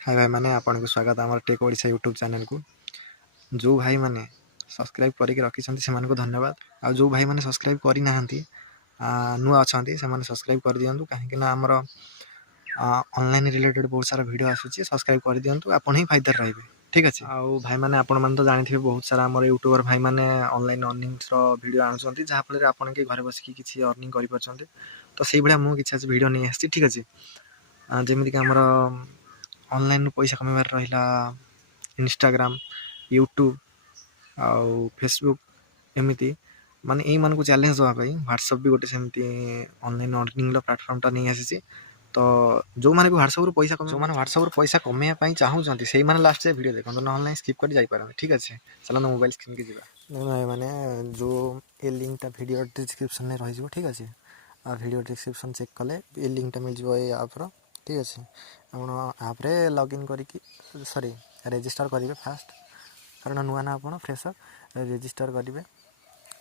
हाय भाई मैंने आपको स्वागत आम टेक ओडिशा यूट्यूब चैनल को। जो भाई मैंने सब्सक्राइब करके रखी से धन्यवाद। आ जो भाई मैंने सब्सक्राइब करना नुआ अच्छा से सब्सक्राइब कर दिंतु कहीं आमर ऑनलाइन रिलेटेड बहुत सारा वीडियो आसूँ सब्सक्राइब कर दिंतु आप ही फायदा रहे। ठीक अच्छे आउ भाई मैंने आपने तो जानते बहुत सारा आम यूट्यूबर भाई मैंने ऑनलाइन अर्निंग्स वीडियो आणुंट जहाँफल आप घर बसिक किसी अर्निंग कर तो से भाया मुझे किसी वीडियो नहीं आसी। ठीक अच्छे जमीक आमर ऑनलाइन पैसा कमार रहा इंस्टाग्राम यूट्यूब आउ फेसबुक एमती माने यही मानक चैलेंज देवाई व्हाट्सएप भी गोटे सेमती ऑनलाइन अर्निंग प्लेटफॉर्म टा नहीं आसी। तो जो मैंने भी व्हाट्सएप पैसा जो मैंने व्हाट्सएप पैसा कमाई चाहूँगी से लास्ट से वीडियो देखो ना स्किप कर जापारे। ठीक अच्छे चलो मोबाइल स्क्रीन की जावा मैंने जो ये लिंकटा वीडियो डिस्क्रिप्शन में रही। ठीक अच्छे आ वीडियो डिस्क्रिप्शन चेक कले ये लिंकटा मिल जाए ये आप्र। ठीक अच्छे आपरे लॉगिन करके सॉरी रजिस्टर करेंगे फास्ट कारण नुआ ना आप फ्रेशर रजिस्टर करेंगे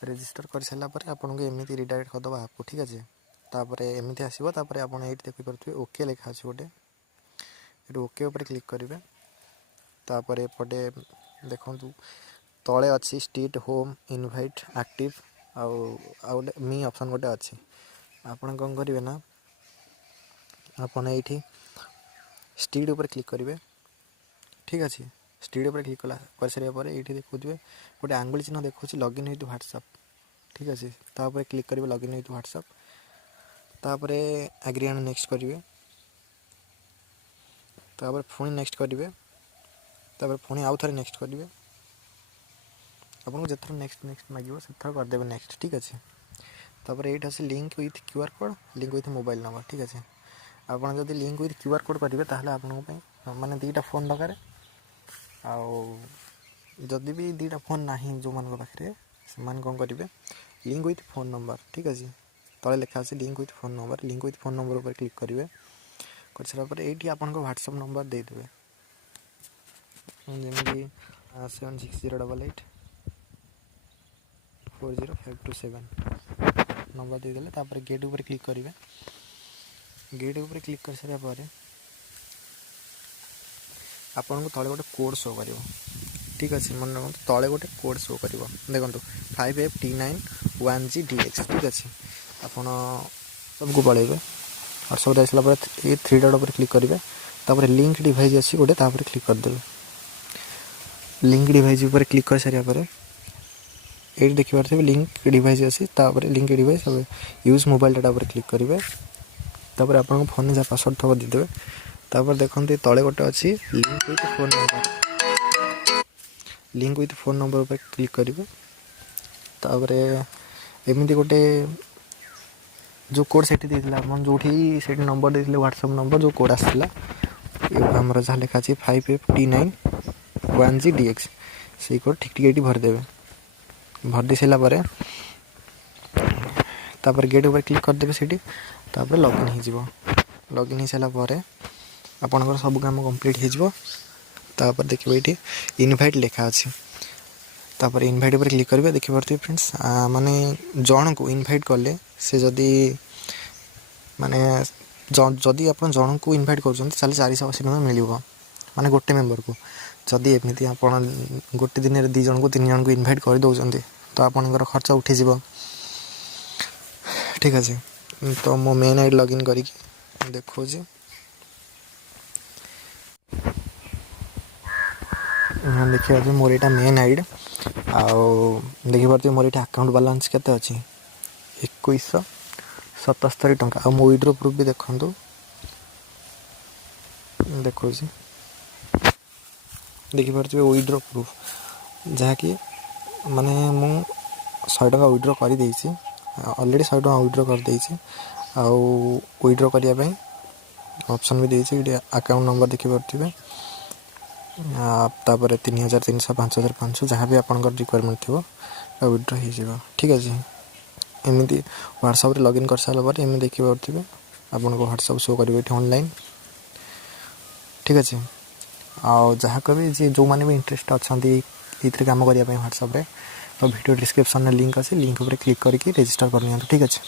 रजिस्टर कर सारापर आपको एमती रिडायरेक्ट करदे आपको। ठीक अच्छे तापर एमती आसो तापर आप देखिपे ओके लिखा अच्छे गोटे ये ओके उपर क्लिक करेंगे तापर एपटे देखु तले अच्छी स्टेट होम इनवाइट एक्टिव आउ मी ऑप्शन गोटे अच्छी आपन कौन करेंगे ना आपन ये स्टीड उपर क्लिक करेंगे। ठीक अच्छे स्टीड उपर क्लिक कर सारापर ये देखुए गोटे आंगुल चिन्ह देखुच लॉगिन विथ व्हाट्सएप। ठीक अच्छे तापर क्लिक करेंगे लॉगिन विथ व्हाट्सएप तापर एग्री एंड नेक्स्ट करेंगे तापर पुणी नेक्स्ट करेंगे तापर पुणी आउ थे नेक्स्ट करेंगे आपको जिथर नेक्स्ट नेक्स्ट मांगे से करदे नेक्स्ट। ठीक अच्छे तापर ये अच्छे link with QR code link with mobile number. ठीक अच्छे आपड़ जब लिंक विथ क्यूआर कोड करेंगे ताहले आपन माने दीटा फोन दरकार आदि भी दीटा फोन ना जो मान पाखे से कौन करेंगे लिंक विथ फोन नंबर। ठीक अच्छे तले लिखा अच्छे लिंक विथ फोन नंबर उपर क्लिक करेंगे कर सारापर ये आपन व्हाट्सएप नंबर देदेवे जमी 7608840527 नंबर देदेले तापर गेट उपर क्लिक करेंगे गेट उपर क्लिक कर सारापर आपन को तले गोटे कोड शो कर। ठीक अच्छे मन रखते तले गोटे कोड शो कर देखो 5FT91G DX। ठीक अच्छे आपड़ सबको पलैबे व्हाट्सएप आसला ये थ्री डॉट पर क्लिक करेंगे तापर लिंक डिवाइस अच्छी गोटे तापर क्लिक करदे लिंक डिवाइस पर क्लिक कर सारापर ये देखिए लिंक डिवाइस अच्छी तापर link device use mobile data पर क्लिक करेंगे तापर आप फोन में जहाँ पासवर्ड थोड़ा देदेवे तापर देखते तले गोटे अच्छी लिंक विथ फोन नंबर पर क्लिक करेंगे तापर एमती गोटे जो कोड से जो से नंबर देते व्हाट्सएप नंबर जो कोड आसाला आमर जहाँ लिखा 5FT91G DX से कोड ठीक ठीक ये भरदेवे भरदे सारापर तापर गेट उपर क्लिक करदेवे से लॉगिन हो लॉगिन हो सारापर आपणकर सब काम कंप्लीट हो तापर देखिए ये इनवाइट लिखा अच्छे तापर इनवाइट उपर क्लिक करेंगे देखिए फ्रेंड्स माने जन को इनवाइट कले से जदि माने जदि आप जन को इनवाइट कर 480 टଙ୍କା मिल माने गोटे मेम्बर को जदि एमती आप गोटे दिन में 2 जन को 3 जन को इनवाइट कर दौरान तो आपंकर खर्च उठीज। ठीक अच्छे तो मो मेन आईडी लॉगिन करी देखो हाँ देखिए मोर यहाँ मेन आईडी आउ देखिए मोर ये अकाउंट बालांस केते अच्छी 2177 टଙ୍କା आ मो विड्रो प्रूफ भी देखो देखो देखिए विड्रो प्रूफ जहाँकि माने मु 100 टଙ୍କା विड्रो कर ऑलरेडी 100 टଙ୍କା विड्रो कर आउ विड्रो करने ऑप्शन भी देती अकाउंट नंबर देखिए तापर 3300 5500 जहाँ भी आपंकर रिक्वायरमेंट थी विड्रो हो। ठीक अच्छे एमती व्हाट्सएप लॉगिन कर सारापर एम देखिए आपन को व्हाट्सएप शो करेंगे ऑनलाइन। ठीक अच्छे आउ जहाँ कभी जी जो मैंने भी इंटरेस्ट अच्छा ये काम करने व्हाट्सएप तो वीडियो डिस्क्रिप्शन में लिंक अच्छे लिंक उपर क्लिक करके रजिस्टर कर। ठीक अच्छे।